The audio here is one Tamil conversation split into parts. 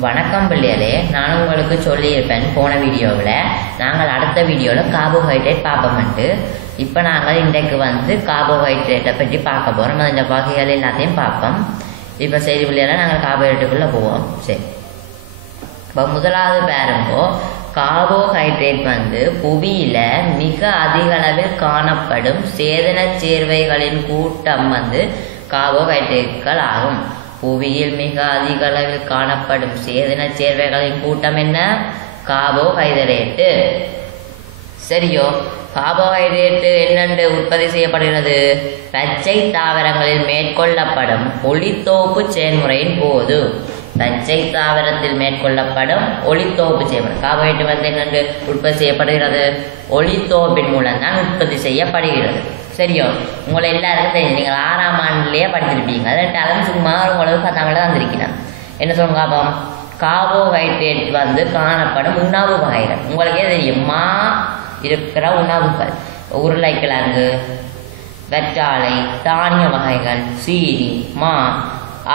வணக்கம் பிள்ளைகளே, நான் உங்களுக்கு சொல்லியிருப்பேன் போன வீடியோவில் நாங்கள் அடுத்த வீடியோவில் கார்போஹைட்ரேட் பார்ப்போம்ட்டு. இப்போ நாங்கள் இன்றைக்கு கார்போஹைட்ரேட்டை பற்றி பார்க்க போகிறோம். அந்த வகைகள் எல்லாத்தையும் பார்ப்போம். இப்போ சரி பிள்ளைகளை, நாங்கள் கார்போஹைட்ரேட்டுக்குள்ளே போவோம். சரி, இப்போ முதலாவது பாருங்கோ, கார்போஹைட்ரேட் புவியில் மிக அதிக அளவில் காணப்படும் சேதன சேர்வைகளின் கூட்டம் கார்போஹைட்ரேட்கள் ஆகும். புவியில் மிக அதிக அளவில் காணப்படும் சேதன சேர்வைகளின் கூட்டம் என்ன? கார்போஹைட்ரேட்டு. சரியோ, கார்போஹைட்ரேட்டு என்னென்று உற்பத்தி செய்யப்படுகிறது? பச்சை தாவரங்களில் மேற்கொள்ளப்படும் ஒளித்தோப்பு செயல்முறையின் போது. பச்சை தாவரத்தில் மேற்கொள்ளப்படும் ஒளித்தோப்பு செயல்முறை கார்போஹைட்ரேட் என்னென்று உற்பத்தி செய்யப்படுகிறது? ஒளித்தோப்பின் மூலம் தான் உற்பத்தி செய்யப்படுகிறது. சரியோ, உங்களை எல்லாருக்கும் தெரியும், நீங்கள் 6ஆம் ஆண்டுலேயே படிச்சிருப்பீங்க. ரெண்டாலும் சும்மா உங்களுக்கு 10ஆம் வந்திருக்கிறேன். என்ன சொல்லுங்க அப்போ, கார்போஹைட்ரேட் காணப்படும் உணவு வகைகள். உங்களுக்கே தெரியும், மா இருக்கிற உணவுகள், உருளைக்கிழங்கு, வெற்றாழை, தானிய வகைகள், சீனி, மா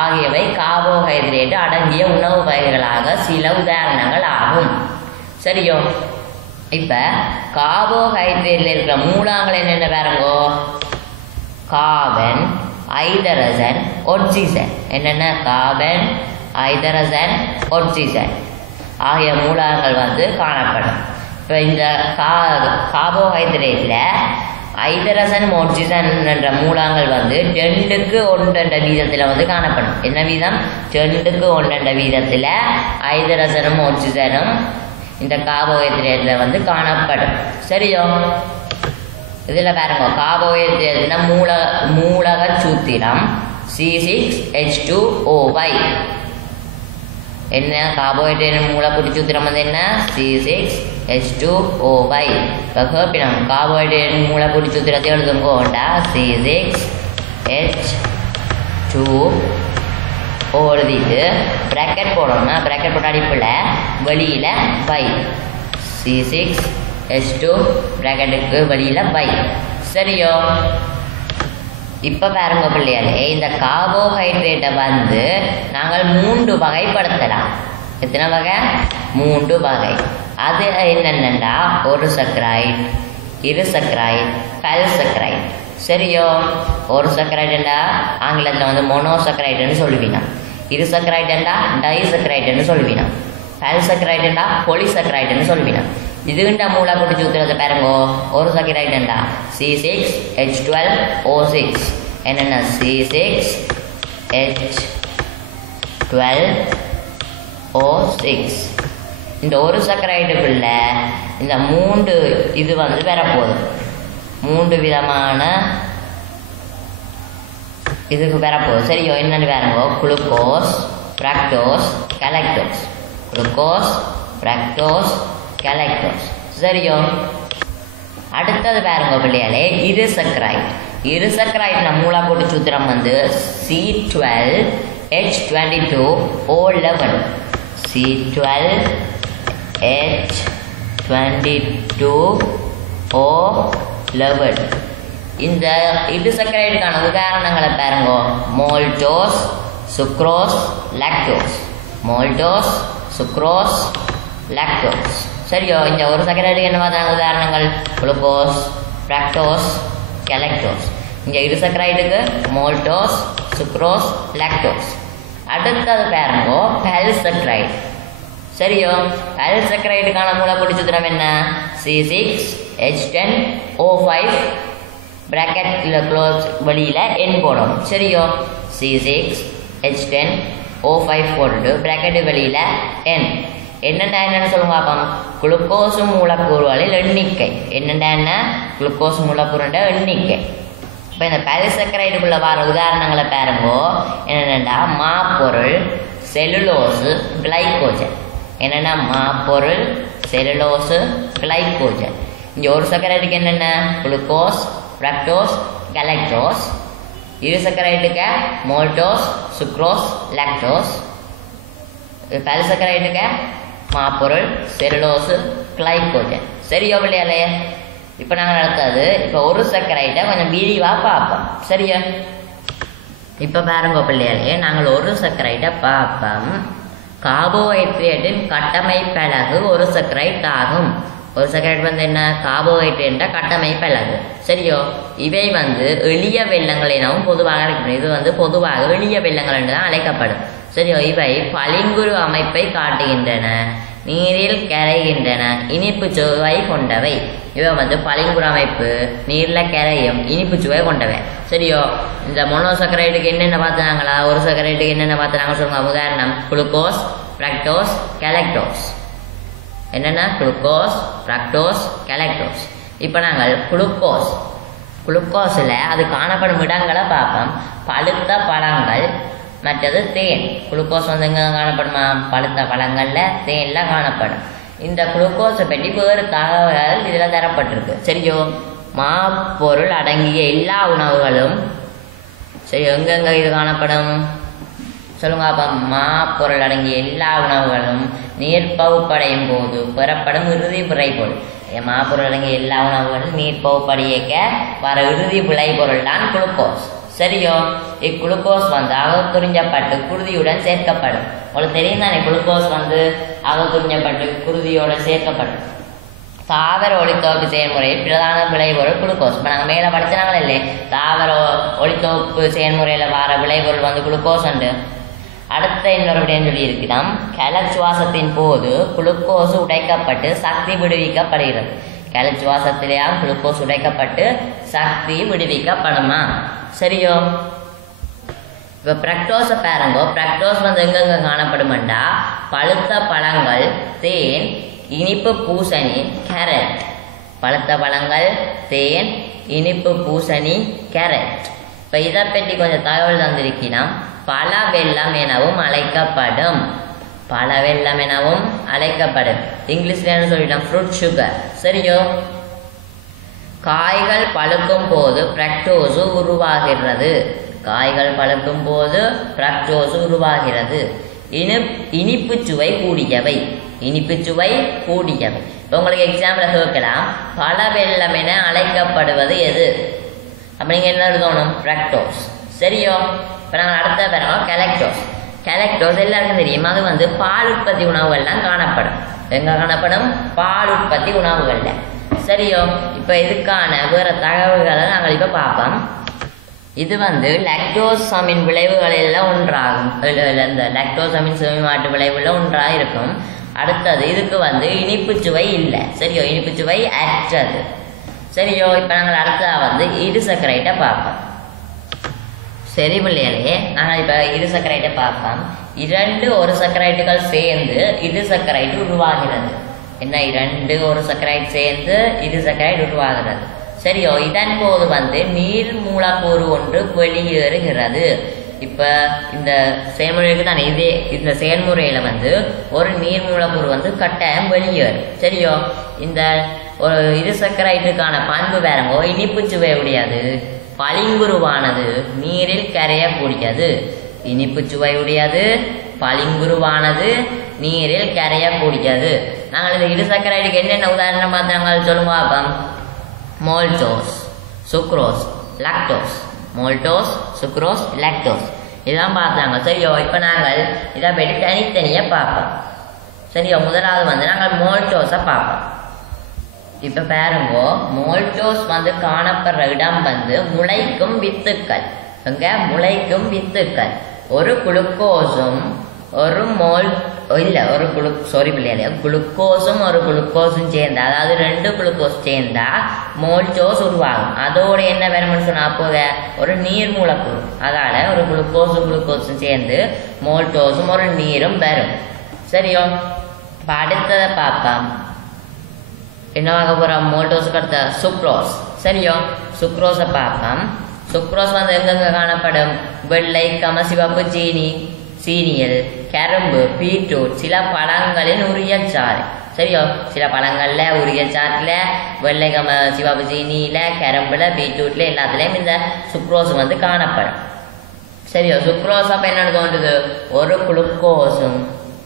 ஆகியவை கார்போஹைட்ரேட் அடங்கிய உணவு வகைகளாக சில உதாரணங்கள் ஆகும். சரியோ, இப்போ கார்போஹைட்ரேட்டில் இருக்கிற மூலங்கள் என்னென்ன பாருங்கோ? Carbon, hydrogen, oxygen. என்னென்ன? கார்பன், ஹைட்ரஜன், ஆக்சிஜன் ஆகிய மூலங்கள் காணப்படும். இப்போ இந்த கார்போஹைட்ரேட்டில் ஹைட்ரஜன், ஆக்சிஜன் என்ற மூலங்கள் 2க்கு 1 என்ற வீதத்தில் காணப்படும். என்ன வீதம்? 2க்கு 1 என்ற வீதத்தில் ஹைட்ரஜனும் ஆக்சிஜனும் இந்த கார்போஹைட்ரேட்டில் காணப்படும். சரியோ, இதில் பாருங்க, கார்போஹைட்ரேட்னா மூலக சூத்திரம் C6H2OY. என்ன கார்போஹைட்ரேட் மூலக்கூறு சூத்திரம் என்ன? C6H2OY. இப்போ கேட்பினம், கார்போஹைட்ரேட் மூலக்கூறு சூத்திரத்தை எழுதுங்கோண்டா C6H2O எழுதிட்டு ப்ராக்கெட் போடணும். ப்ராக்கெட் போட்ட அடிப்பில் வெளியில் பை, C6H2 ப்ராக்கெட்டுக்கு வெளியில் பை. சரியோ, இப்போ பாருங்க பிள்ளையாலே, இந்த கார்போஹைட்ரேட்டை நாங்கள் 3 வகைப்படுத்தலாம். எத்தனை வகை? 3 வகை. அது என்னென்னா, ஒரு சக்கரைட், இரு சக்கரைட், பல்சக்கரைட். சரியோ, ஒரு சக்கரைட்ண்டா ஆங்கிலத்தில் மோனோசக்கரைட்னு சொல்லுவீங்க. இரு சக்கரைட்ண்டா டைசக்கரைட்னு சொல்லுவீங்க. பல்சக்கரைட்ண்டா பொலிசக்கரைட்னு சொல்லுவீங்க. இதுகிட்ட மூலக்கூறு சூத்திரத்தை பாருங்கோ. ஒரு சக்கரைட்ண்டா C6H12O6. என்னென்ன? C6H12O6. இந்த ஒரு சக்கரைட்டுக்குள்ள இந்த 3 இது பெறப்போகுது. 3 விதமான இதுக்கு பெறப்போகுது. சரியோ, என்னென்னு பாருங்கோ. Glucose, fructose, galactose. Glucose, fructose, galactose. சரியோ, அடுத்தது பாருங்க பிள்ளையாலே, இரு சக்கரைட். இரு சக்கரைட்ல மூலக்கூறு சூத்திரம் C12H22O11. C12H22O11. இந்த இரு சக்கரைட்டுக்கான உதாரணங்களை பாருங்கோ. Maltose, sucrose, lactose. Maltose, sucrose, lactose. சரியோ, இந்த ஒரு சக்கரைட்டுக்கு என்ன மாதிரியான உதாரணங்கள்? Glucose, fructose, galactose. இந்த இரு சக்கரைட்டுக்கு மோல்டோஸ், சுக்ரோஸ், லாக்டோஸ். அடுத்தது பாருங்கோ, பல்சக்கரைட். சரியோ, பல்சக்கரைட்டுக்கான மூலக்கூறு சூத்திரம் என்ன? C6H10O5 ப்ராக்கெட்டில் க்ளோஸ் வெளியில் N போடும். சரியோ, C6H10O5 போட்டுட்டு ப்ராக்கெட்டு வெளியில் N. என்னென்னு சொல்லுங்க அப்போ? குளுக்கோஸ் மூலக்கூறுகளில் எண்ணிக்கை. என்னென்ன? குளுக்கோஸ் மூலக்கூறுன்ற எண்ணிக்கை. இப்போ இந்த பல்சக்கரைட்டுக்குள்ள வர உதாரணங்களை பாருங்கோ. என்னென்னா, மாப்பொருள், செல்லுலோஸு, கிளைக்கோஜன். என்னென்னா, மாப்பொருள், செல்லுலோஸு, கிளைக்கோஜன். இங்கே ஒரு சக்கரைட்டுக்கு என்னென்ன? Glucose, fructose, galactose. இரு சக்கரைட்டுக்கு மோல்டோஸ், சுக்ரோஸ், லாக்டோஸ். பல்சக்கரைட்டுக்கு மாப்பொருள், செல்லுலோஸு, கிளைக்கோஜன். சரியோ பிள்ளையாலே? இப்போ நாங்கள் அடுத்தது இப்போ ஒரு சக்கரைட்டை கொஞ்சம் விரிவாக பார்ப்போம். சரியா? இப்போ பாருங்க பிள்ளையாலே, நாங்கள் ஒரு சக்கரைட்டை பார்ப்போம். கார்போஹைட்ரேட்டின் கட்டமைப்பலகு ஒரு சர்க்கரைட் ஆகும். ஒரு சர்க்கரைட் வந்து என்ன? கார்போஹைட்ரேட் கட்டமைப்பலகு. சரியோ? இவை வந்து எளிய வெள்ளங்கள் எனவும் பொதுவாக அழைக்கப்படும். இது வந்து பொதுவாக எளிய வெள்ளங்கள் என்று தான் அழைக்கப்படும். சரியோ? இவை பளிங்குரு அமைப்பை காட்டுகின்றன, நீரில் கரைகின்றன, இனிப்பு சுவை கொண்டவை. இவை வந்து பளிங்குரு அமைப்பு, நீரில் கரையும், இனிப்பு சுவை கொண்டவை. சரியோ? இந்த மோனோசக்கரைட்டுக்கு என்னென்ன பார்த்தாங்களா? ஒரு சக்கரைட்டுக்கு என்னென்ன பார்த்தாங்க சொல்லுங்க. உதாரணம் குளுக்கோஸ், ஃப்ரக்டோஸ், கலெக்டோஸ். என்னென்ன? Glucose, fructose, galactose. இப்போ நாங்கள் குளுக்கோஸில் அது காணப்படும் இடங்களை பார்ப்போம். பழுத்த பழங்கள், மற்றது தேன். குளுக்கோஸ் வந்து எங்கே காணப்படுமா? பழுத்த பழங்களில், தேனில் காணப்படும். இந்த குளுக்கோஸை பற்றி வேறு தகவல்கள் இதில் தரப்பட்டிருக்கு. சரியோ? மாப்பொருள் அடங்கிய எல்லா உணவுகளும், சரி எங்கெங்கே இது காணப்படும் சொல்லுங்க. அப்போ மாப்பொருள் அடங்கிய எல்லா உணவுகளும் நீர் பகுப்படையும் போது பெறப்படும் இறுதி விளைபொருள். மாப்பொருள் அடங்கிய எல்லா உணவுகளும் நீர் பகுப்படையக்க வர இறுதி விளைபொருள் தான் குளுக்கோஸ். சரியோ? இக்குளுக்கோஸ் வந்து அகத்துறிஞ்சப்பட்டு குருதியுடன் சேர்க்கப்படும். உங்களுக்கு தெரியும் தானே, குளுக்கோஸ் வந்து அகத்துறிஞ்சப்பட்டு குருதியோட சேர்க்கப்படும். தாவர ஒளித்தொகுப்பு செயல்முறையில் பிரதான விளைபொருள் குளுக்கோஸ். இப்போ நாங்கள் மேலே படிச்சாங்களே இல்லை, தாவர ஒளித்தொகுப்பு செயல்முறையில் வர விளைபொருள் வந்து குளுக்கோஸ் உண்டு. அடுத்த இன்னொரு விடயம் சொல்லி இருக்கிறோம். கலச்சுவாசத்தின் போது குளுக்கோஸ் உடைக்கப்பட்டு சக்தி விடுவிக்கப்படுகிறது. கலச்சுவாசத்திலேயா குளுக்கோஸ் உடைக்கப்பட்டு சக்தி விடுவிக்கப்படுமா? சரியோ? இப்போ ஃப்ரக்டோஸை பாருங்க. ஃப்ரக்டோஸ் வந்து எங்கெங்கே காணப்படுமெண்டா பழுத்த பழங்கள், தேன், இனிப்பு பூசணி, கேரட். பழுத்த பழங்கள், தேன், இனிப்பு பூசணி, கேரட். இப்போ இதை பற்றி கொஞ்சம் தகவல் தந்திருக்கிறோம். பல வெள்ளம் எனவும் அழைக்கப்படும். பல வெள்ளம் எனவும் அழைக்கப்படும். இங்கிலீஷ்ல என்ன சொல்லிட்டோம்? Fruit sugar. சரியோ? காய்கள் பழுக்கும் போது ஃப்ரக்டோஸ் உருவாகிறது. காய்கள் பழுக்கும் போது ஃப்ரக்டோஸ் உருவாகிறது. இனிப்பு சுவை கூடியவை. இனிப்பு சுவை கூடியவை. இப்போ உங்களுக்கு எக்ஸாம்பிள் கேட்கலாம், பல வெள்ளம் என அழைக்கப்படுவது எது? அப்போ நீங்கள் என்ன எழுதணும்? ஃப்ரக்டோஸ். சரியோ? இப்போ நாங்கள் அடுத்த பாருங்க கலெக்டோஸ். கலெக்டோஸ் எல்லாருக்கும் தெரியும். அது வந்து பால் உற்பத்தி உணவுகள்லாம் காணப்படும். எங்கே காணப்படும்? பால் உற்பத்தி உணவுகளில். சரியோ? இப்போ இதுக்கான வேறு தகவல்களை நாங்கள் இப்போ பார்ப்போம். இது வந்து லாக்டோசமின் விளைவுகளெல்லாம் ஒன்றாகும். இந்த லாக்டோசமின் செமிமாட்டு விளைவுல ஒன்றாக இருக்கும். அடுத்தது இதுக்கு வந்து இனிப்பு சுவை இல்லை. சரியோ? இனிப்பு சுவை அற்றது. சரியோ? இப்போ நாங்கள் அடுத்ததாக வந்து இரு சர்க்கரைட்டை பார்ப்போம். சரி பிள்ளைகளே, நாங்கள் இப்போ இரு சர்க்கரைட்டை பார்ப்போம். இரண்டு ஒரு சர்க்கரைட்டுகள் சேர்ந்து இரு சர்க்கரைட்டு உருவாகிறது. என்ன? இரண்டு ஒரு சர்க்கரைட் சேர்ந்து இரு சர்க்கரைட் உருவாகிறது. சரியோ? இதன் போது வந்து நீர் மூலக்கூறு ஒன்று வெளியேறுகிறது. இப்போ இந்த செயல்முறைக்கு தானே இதே இந்த செயல்முறையில் வந்து ஒரு நீர் மூலக்கூறு வந்து கட்டாயம் வெளியேறும். சரியோ? இந்த ஒரு இரு சர்க்கரைட்டுக்கான பண்பு வேறங்கோ, இனிப்பு சுவை உடையது, பளிங்குருவானது, நீரில் கரையக்கூடியது. இனிப்பு சுவை உடையது, பளிங்குருவானது, நீரில் கரையக்கூடியது. நாங்கள் இந்த இரு சர்க்கரைட்டுக்கு என்னென்ன உதாரணம் பார்த்தாங்க சொல்லுங்க பாப்போம். Maltose, sucrose, lactose. Maltose, sucrose, lactose இதெல்லாம் பார்த்தாங்க. சரியோ? இப்போ நாங்கள் இதை பற்றி தனித்தனியாக பார்ப்போம். சரியோ? முதலாவது வந்து நாங்கள் மோல்டோஸை பார்ப்போம். இப்போ பாருங்கோ, மோல்டோஸ் வந்து காணப்படுற இடம் வந்து முளைக்கும் வித்துக்கள். எங்க? முளைக்கும் வித்துக்கள். ஒரு குளுக்கோஸும் ஒரு குளுக்கோஸும் ஒரு குளுக்கோஸும் சேர்ந்தா, அதாவது ரெண்டு குளுக்கோஸ் சேர்ந்தா மோல்டோஸ் உருவாகும். அதோட என்ன வேணும்னு சொன்னா அப்போத ஒரு நீர் மூலக்கூறு. அதால ஒரு குளுக்கோஸும் சேர்ந்து மோல்டோஸும் ஒரு நீரும் வரும். சரியோ? இப்போ அடுத்ததை பார்ப்போம். என்ன பார்க்க போகிறோம்? மோல்டோஸுக்கு அடுத்த சுக்ரோஸ். சரியோ? சுக்ரோஸை பார்ப்போம். சுக்ரோஸ் வந்து எங்கெங்கே காணப்படும்? வெள்ளை, கமசிவப்பு சீனியல், கரும்பு, பீட்ரூட், சில பழங்களின் உரியல் சாறு. சரியோ? சில பழங்களில் உரியல் சாற்றில், வெள்ளை சிவப்பு சீனியில், கரும்பில், பீட்ரூட்டில் எல்லாத்துலேயும் இந்த சுக்ரோஸ் வந்து காணப்படும். சரியோ? சுக்ரோஸ் அப்போ என்ன தோன்றுது? ஒரு குளுக்கோஸும்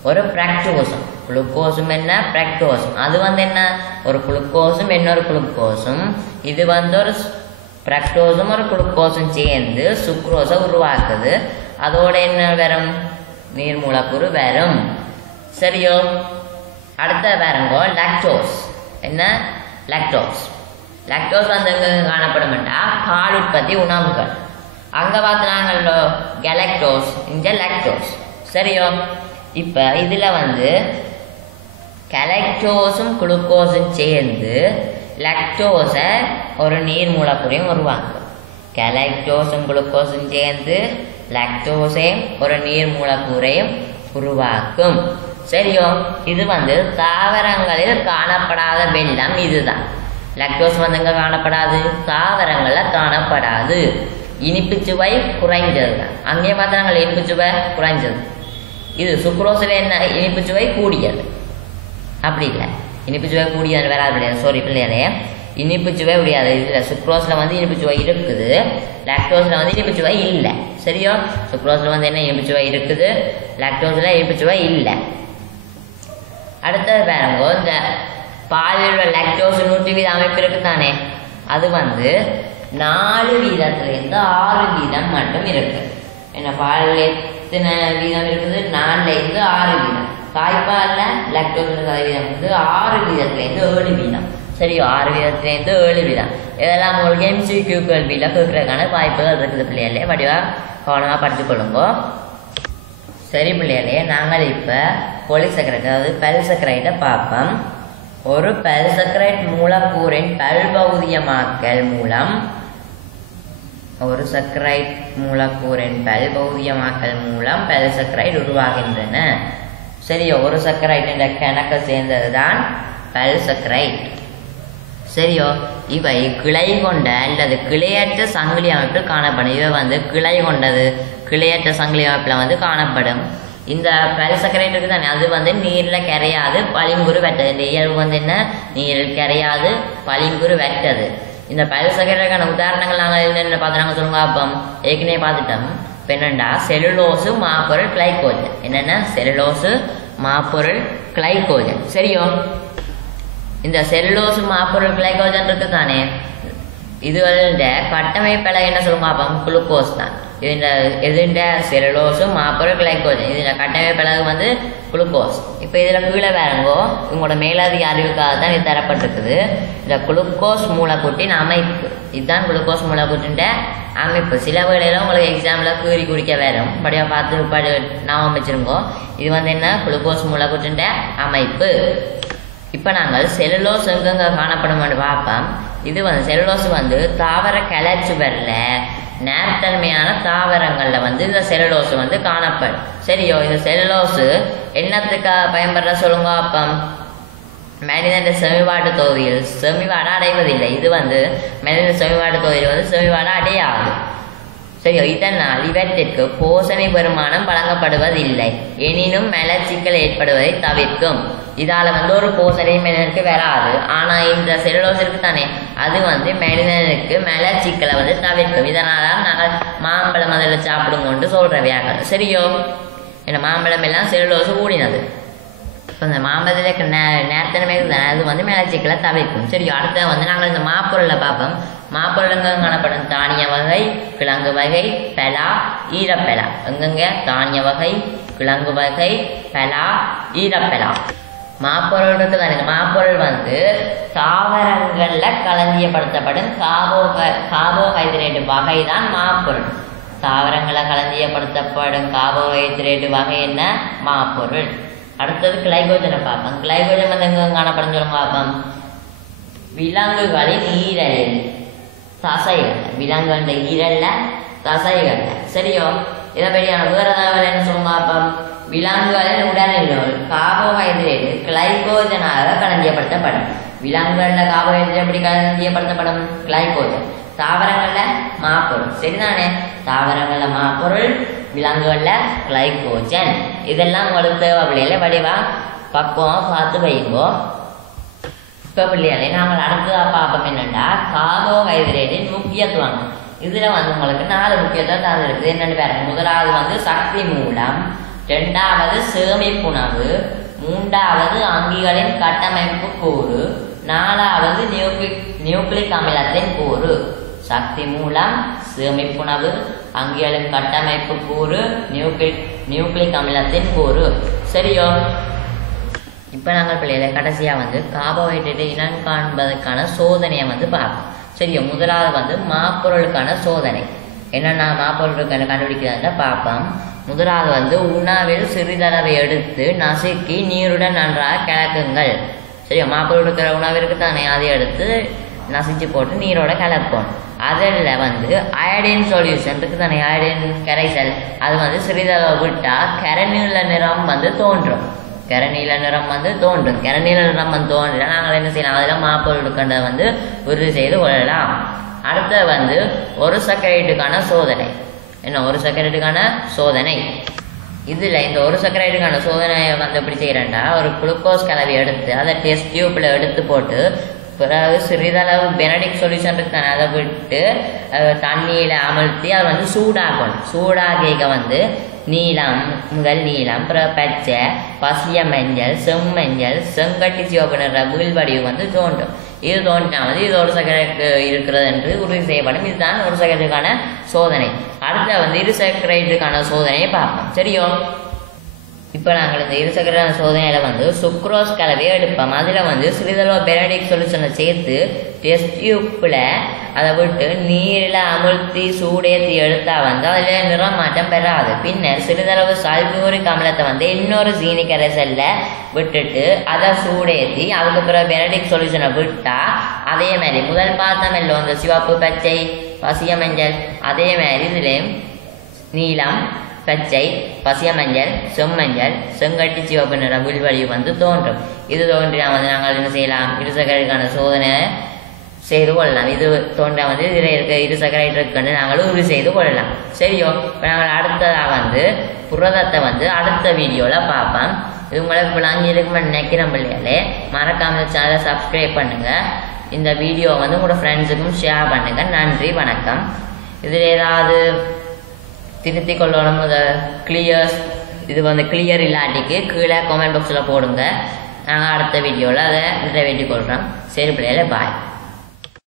ஒரு ஃப்ரக்டோஸும். குளுக்கோஸும் என்ன? ஃப்ரக்டோஸும். அது வந்து என்ன? ஒரு குளுக்கோஸும் இன்னொரு குளுக்கோஸும். இது வந்து ஒரு ஃப்ரக்டோஸும் ஒரு குளுக்கோஸும் சேர்ந்து சுக்ரோஸை உருவாக்குது. அதோட என்ன வரும்? நீர் மூலக்கூறு வரும். சரியோ? அடுத்த பாருங்க லாக்டோஸ். என்ன லாக்டோஸ்? லாக்டோஸ் வந்து எங்க காணப்படும்டா பால் உற்பத்தி உணவுகள். அங்க பார்த்தாங்களோ கேலக்டோஸ், இங்க லாக்டோஸ். சரியோ? இப்ப இதுல வந்து கலக்டோஸும் குளுக்கோஸும் சேர்ந்து லாக்டோஸை ஒரு நீர் மூலக்கூறையும் உருவாக்கும். கலக்டோஸும் குளுக்கோஸும் சேர்ந்து லாக்டோஸையும் ஒரு நீர் மூலக்கூறையும் உருவாக்கும். சரியோ? இது வந்து தாவரங்களில் காணப்படாத வெள்ளம். இதுதான் லாக்டோஸ் வந்து எங்க காணப்படாது? தாவரங்கள்ல காணப்படாது. இனிப்பு சுவை குறைஞ்சது தான். அங்கே பார்த்தாங்க இனிப்பு சுவை குறைஞ்சது. இது சுக்ரோஸில் என்ன இனிப்பு சுவை கூடியது. அப்படி இல்லை, இனிப்பு சுவை கூடியது வராது பிள்ளையா. சாரி பிள்ளையாலே, இனிப்பு சுவை முடியாது. இதில் சுக்ரோஸில் வந்து இனிப்பு சுவை இருக்குது, லாக்டோஸில் வந்து இனிப்பு சுவை இல்லை. சரியோ? சுக்ரோஸில் வந்து என்ன இனிப்பு சுவை இருக்குது, லாக்டோஸில் இனிப்பு சுவை இல்லை. அடுத்தது பாருங்க, இந்த பாலில் உள்ள லாக்டோஸ் 100 வீத அமைப்பு இருக்குதானே, அது வந்து 4 வீதத்திலேருந்து 6 வீதம் மட்டும் இருக்கு. என்ன பாலில் எத்தனை வீதம் இருக்குது? 4லேருந்து 6 வீதம். தாய்ப்பாலில் லாக்டோஸ் சதவீதம் வந்து 6 வீதத்திலேருந்து 7 வீதம். சரியோ? 6 வீதத்திலேருந்து 7 வீதம். இதெல்லாம் உங்களுக்கு MCQ கேள்வியில் கேட்கறதுக்கான வாய்ப்புகள் இருக்குது பிள்ளைகளே. வடிவாக கவனமாக படிச்சுக்கொள்ளுங்க. சரி பிள்ளைகளே, நாங்கள் இப்போ பொலிசக்கரைட் அதாவது பல்சக்கரைட்டை பார்ப்போம். ஒரு பல்சக்கரைட் மூலக்கூறின் பல்பௌதியமாக்கல் மூலம் ஒரு சக்கரைட் மூலக்கூறின் பல்பௌதியமாக்கல் மூலம் பல்சக்கரைட் உருவாகின்றன. சரியோ? ஒரு சக்கரைட் என்ற கணக்கு சேர்ந்தது தான் பல்சக்கரைட். சரியோ? இவை கிளை கொண்ட அல்லது கிளையற்ற சங்கிலி அமைப்பில் காணப்படும். இவை வந்து கிளை கொண்டது, கிளையற்ற சங்கிலி அமைப்பில் வந்து காணப்படும். இந்த பல்சக்கரைட் இருக்குது தானே, அது வந்து நீரில் கரையாது, பளிங்குரு வெட்டது. இந்த இயல்பு வந்து என்ன? நீரில் கரையாது, பளிங்குரு வெட்டது. இந்த பல்சக்கரைக்கான உதாரணங்கள் நாங்கள் என்னென்ன பார்த்துனாங்க சொல்லுங்க. அப்போ ஏற்கனவே பார்த்துட்டோம். இப்போ என்னென்னா செல்லுலோசு மாப்பொருள் கிளைகோஜன். என்னென்ன? செல்லுலோசு மாப்பொருள் கிளைகோஜன். சரியோ? இந்த செல்லுலோசு மாப்பொருள் கிளைகோஜன் இருக்கு தானே, இதுவந்த கட்டமைப்பில் என்ன சொல்லுங்க. அப்போ குளுக்கோஸ் தான். இதுண்ட செல்லுலோசு மாப்பொருள் கிளைகோஜன். இதில் கட்டமைப்பில் வந்து குளுக்கோஸ். இப்போ இதில் கீழே வேறங்கோ உங்களோட மேலதிக அறிவுக்காக தான் இது தரப்பட்டிருக்குது. இந்த குளுக்கோஸ் மூலக்கூட்டின் அமைப்பு, இதுதான் குளுக்கோஸ் மூலக்கூட்டின் அமைப்பு. சில வேளையில் உங்களுக்கு எக்ஸாமில் கீறி குடிக்க வேறும், படியாக பார்த்து ஞாபகம் வச்சுருங்கோ. இது வந்து என்ன? குளுக்கோஸ் மூலக்கூட்டின் அமைப்பு. இப்போ நாங்கள் செல்லுலோஸ் எங்கெங்க காணப்படும் பார்ப்போம். இது வந்து செல்லுலோஸ் வந்து தாவர கலச்சுவரில் நேர்த்தன்மையான தாவரங்களில் வந்து இந்த செல்லுலோஸ் வந்து காணப்படும். சரியோ? இந்த செல்லுலோஸு என்னத்துக்காக பயன்படுற சொல்லுங்க. அப்போ மனிதன் செமிவாடு தொகுதியில் செமிவாடு அடைவதில்லை. இது வந்து மனிதன் செமிவாடு தொகுதியில் வந்து செமிவாடு அடையாது. சரியோ? இதனால் இவற்றிற்கு போஷணை வருமானம் வழங்கப்படுவதில்லை. எனினும் மலச்சிக்கல் ஏற்படுவதை தவிர்க்கும். இதால் வந்து ஒரு போஷணை மனிதனுக்கு வராது. ஆனால் இந்த செல்லுலோஸ் இருக்கு தானே, அது வந்து மனிதனுக்கு மலச்சிக்கலை வந்து தவிர்க்கும். இதனால நாங்கள் மாம்பழம் அதில் சாப்பிடுங்கொண்டு சொல்கிறவையாக. சரியோ? ஏன்னா மாம்பழம் எல்லாம் செல்லுலோஸ் கூடினது. இப்போ இந்த மாம்பழத்தில் நேரத்தனமே அது வந்து மலச்சிக்கலை தவிர்க்கும். சரியோ? அடுத்த வந்து நாங்கள் இந்த மாப்பொருளை பார்ப்போம். மாப்பொருளுங்க காணப்படும் தானிய வகை, கிழங்கு வகை, பெலா, ஈரப்பெலா. எங்கெங்க? தானிய வகை, கிழங்கு வகை, பெலா, ஈரப்பெலா. மாப்பொருள் இருக்குது தானே, மாப்பொருள் வந்து தாவரங்களில் களஞ்சியப்படுத்தப்படும் கார்போஹைட்ரேட் வகை தான் மாப்பொருள். தாவரங்களை களஞ்சியப்படுத்தப்படும் கார்போஹைட்ரேட் வகை என்ன? மாப்பொருள். அடுத்தது கிளைகோஜனை பார்ப்போம். கிளைகோஜன் வந்து எங்கே காணப்படும் சொல்லுங்க பார்ப்போம். விலங்குகளின் ஈரலில், தசைகள். விலங்குகளின் ஈரலில், தசைகள். சரியோ? இதை பற்றியான வேற தகவல் என்ன சொல்லுங்க பார்ப்போம். விலங்குகளின் உடலில் கார்போஹைட்ரேட் கிளைகோஜனாக களஞ்சியப்படுத்தப்படும். விலங்குகளில் கார்போஹைட்ரேட் எப்படி களஞ்சியப்படுத்தப்படும்? கிளைகோஜன். தாவரங்களில் மாப்பொருள். சரிதானே? தாவரங்களில் மாப்பொருள், விலங்குகளில் கிளைகோஜன். இதெல்லாம் உங்களுக்கு தேவையில்லை. வடிவாக பக்குவம் பார்த்து வைங்கோ. இப்போ பிள்ளைகளே, நாங்கள் அடுத்ததாக பார்ப்போம் என்னென்னா கார்போஹைட்ரேட்டின் முக்கியத்துவம். இதில் வந்து உங்களுக்கு 4 முக்கியத்துவம் தான் இருக்குது. என்னென்னு பாருங்க. முதலாவது வந்து சக்தி மூலம், 2வது சேமிப்புணவு, 3வது அங்கிகளின் கட்டமைப்பு கூறு, 4வது நியூக்ளிக் அமிலத்தின் கூறு. சக்தி மூலம், சேமிப்புணவு, அங்கிகளின் கட்டமைப்பு கூறு, நியூக்ளிக் அமிலத்தின் கூறு. சரியோ? இப்போ நாங்கள் பிள்ளைகளை கடைசியாக வந்து கார்போஹைட்ரேட்டை இனம் காண்பதற்கான சோதனையை வந்து பார்ப்போம். சரியா, முதலாவது வந்து மாப்பொருளுக்கான சோதனை. என்னென்ன மாப்பொருளுக்கான கண்டுபிடிக்கிறதுனா பார்ப்போம். முதலாவது வந்து உணவில் சிறிதளவை எடுத்து நசுக்கி நீருடன் நன்றாக கலக்குங்கள். சரியா, மாப்பொருள் இருக்கிற உணவிற்கு தானே அதை எடுத்து நசிச்சு போட்டு நீரோட கலப்போம். அதில் வந்து அயடின் சொல்யூஷன் இருக்கு தானே, அயடின் கரைசல், அது வந்து சிறிதளவு விட்டால் கரநீல நிறம் வந்து தோன்றும். கரநீல நிறம் வந்து தோன்றும். கரநீல நிறம் வந்து தோன்றினா நாங்கள் என்ன செய்யலாம், அதில் மாப்பொருளுக்கண்டை வந்து உறுதி செய்து கொள்ளலாம். அடுத்த வந்து ஒரு சக்கரைட்டுக்கான சோதனை. என்ன ஒரு சக்கரைட்டுக்கான சோதனை? இதில் இந்த ஒரு சக்கரைட்டுக்கான சோதனையை வந்து எப்படி செய்கிறேன்டா, ஒரு குளுக்கோஸ் கலவை எடுத்து அதை டெஸ்ட் டியூப்பில் எடுத்து போட்டு பிறகு சிறிதளவு பெனடிக் சொல்யூஷன் இருக்கான அதை விட்டு தண்ணியில் அமழ்த்தி அதை வந்து சூடாக்கணும். சூடாக்க வந்து நீலம், முதல் நீலம், பிறகு பச்சை, பசிய மஞ்சள், செம்மஞ்சள், செங்கட்டி சிவப்பு நிற வீழ்வடிவு வந்து தோன்றும். இது தோன்றினா வந்து இது ஒரு சக்கரைக்கு இருக்கிறது என்று உறுதி செய்யப்படும். இதுதான் ஒரு சக்கரைக்கான சோதனை. அடுத்த வந்து இரு சக்கரைக்கான சோதனையை பார்ப்போம். சரியோ, இப்போ நாங்கள் இந்த இருசக்கரான சோதனையில் வந்து சுக்ரோஸ் கலவையை எடுப்போம். அதில் வந்து சிறிதளவு பெனடிக் சொல்யூஷனை சேர்த்து டெஸ்ட் டியூப்பில் அதை விட்டு நீரில் அமுழ்த்தி சூடேற்றி எடுத்தால் வந்து அதில் நிறம் மாற்றம் பெறாது. பின்னர் சிறிதளவு சல்பியூரிக் அமிலத்தை வந்து இன்னொரு சீனி கரைசலில் விட்டுட்டு அதை சூடேற்றி அதுக்கு பிறகு பெனடிக் சொல்யூஷனை விட்டால் அதே மாதிரி முதல் பார்த்தோம் இல்லை இந்த சிவப்பு, பச்சை, பசிய மஞ்சள், அதே மாதிரி இதுலேயும் நீலம், பச்சை, பசிய மஞ்சள், செம்மஞ்சள், செங்கட்டி சிவப்பு நிற வீழ்வடிவு வந்து தோன்றும். இது தோன்றினா வந்து நாங்கள் என்ன செய்யலாம், இரு சக்கரைக்கான சோதனை செய்து கொள்ளலாம். இது தோன்றா வந்து இதில் இருக்க இரு சக்கரைட்டுக்கு நாங்கள் உறுதி செய்து கொள்ளலாம். சரியோ, இப்போ நாங்கள் அடுத்ததாக வந்து புரதத்தை வந்து அடுத்த வீடியோவில் பார்ப்போம். இது உங்களுக்கு விளங்கியிருக்குமே நினைக்கிறோம் பிள்ளைகளே. மறக்காமல் சேனலை சப்ஸ்கிரைப் பண்ணுங்கள். இந்த வீடியோ வந்து உங்களோட ஃப்ரெண்ட்ஸுக்கும் ஷேர் பண்ணுங்கள். நன்றி, வணக்கம். இதில் ஏதாவது திருத்தி கொள்ளணும், கிளியர்ஸ் இது வந்து கிளியர் இல்லாட்டிக்கு கீழே கமெண்ட் பாக்ஸில் போடுங்க. நாங்கள் அடுத்த வீடியோவில் அதை நிறைவேற்றி கொள்கிறோம். சரி பிள்ளைகளே, பாய்.